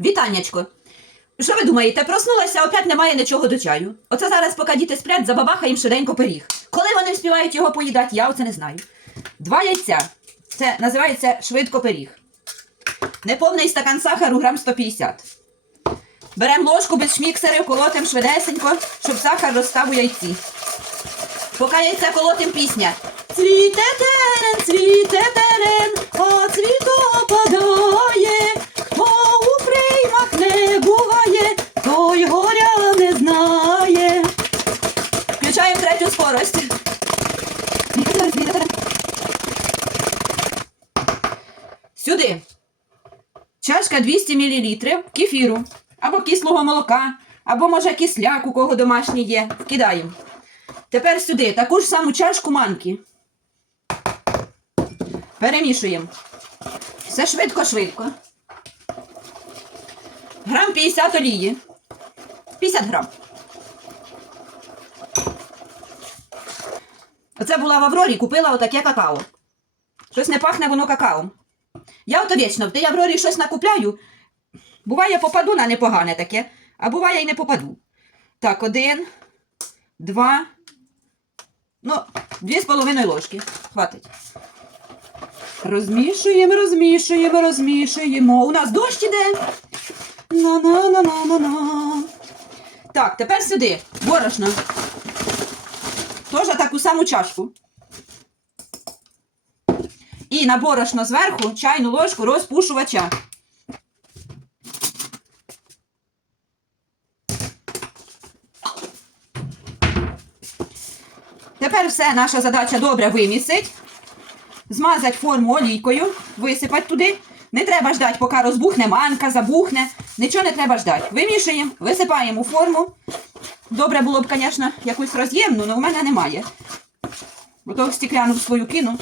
Вітаннячко. Що ви думаєте, проснулася, опять немає нічого до чаю. Оце зараз, поки діти сплять, забабахаємо швиденько пиріг. Коли вони вспівають його поїдати, я оце не знаю. Два яйця. Це називається швидко пиріг. Неповний стакан сахару, грам 150. Беремо ложку без шміксерів, колотим швидесенько, щоб сахар розстав у яйці. Поки яйця колотим пісня. Цвіте терен, цвіте терен, Сюди. Чашка 200 мл кефіру, або кислого молока, або, може, кисляк, у кого домашній є. Вкидаємо. Тепер сюди таку ж саму чашку манки. Перемішуємо. Все швидко-швидко. Грам 50 олії. 50 грам. Оце була в Аврорі, купила отаке какао. Щось не пахне воно какао. Я ото вічно, в тій Аврорі щось накупляю. Буває, попаду на непогане таке, а буває і не попаду. Так, один, два, ну, дві з половиною ложки. Хватить. Розмішуємо, розмішуємо, розмішуємо. У нас дощ іде. На-на-на-на-на-на. Так, тепер сюди. Борошно. Теж таку саму чашку. І на борошно зверху чайну ложку розпушувача. Тепер все, наша задача добре вимісить. Змазати форму олійкою, висипати туди. Не треба ждати, поки розбухне манка, забухне. Нічого не треба ждати. Вимішуємо, висипаємо форму. Добре було б, звісно, якусь роз'ємну, але у мене немає. Бо то в стекляну в свою кину.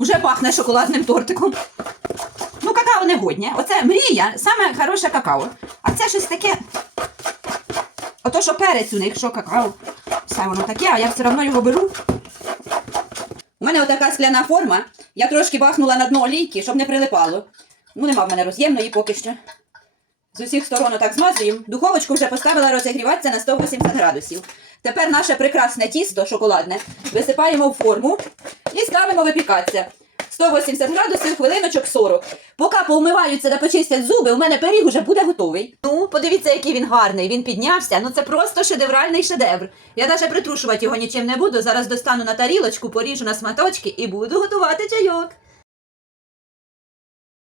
Уже пахне шоколадним тортиком. Ну, какао не годня. Оце мрія, саме хороше какао. А це щось таке. Ото, що перець у них, що какао. Все воно таке, а я все одно його беру. У мене отака скляна форма. Я трошки бахнула на дно олійки, щоб не прилипало. Ну, нема в мене роз'ємної поки що. З усіх сторон так змазуємо. Духовочку вже поставила розігріватися на 180 градусів. Тепер наше прекрасне тісто шоколадне висипаємо в форму і ставимо випікатися. 180 градусів, хвилиночок 40. Поки повмиваються та почистять зуби, у мене пиріг уже буде готовий. Ну, подивіться, який він гарний. Він піднявся. Ну це просто шедевральний шедевр. Я навіть притрушувати його нічим не буду. Зараз достану на тарілочку, поріжу на сматочки і буду готувати чайок.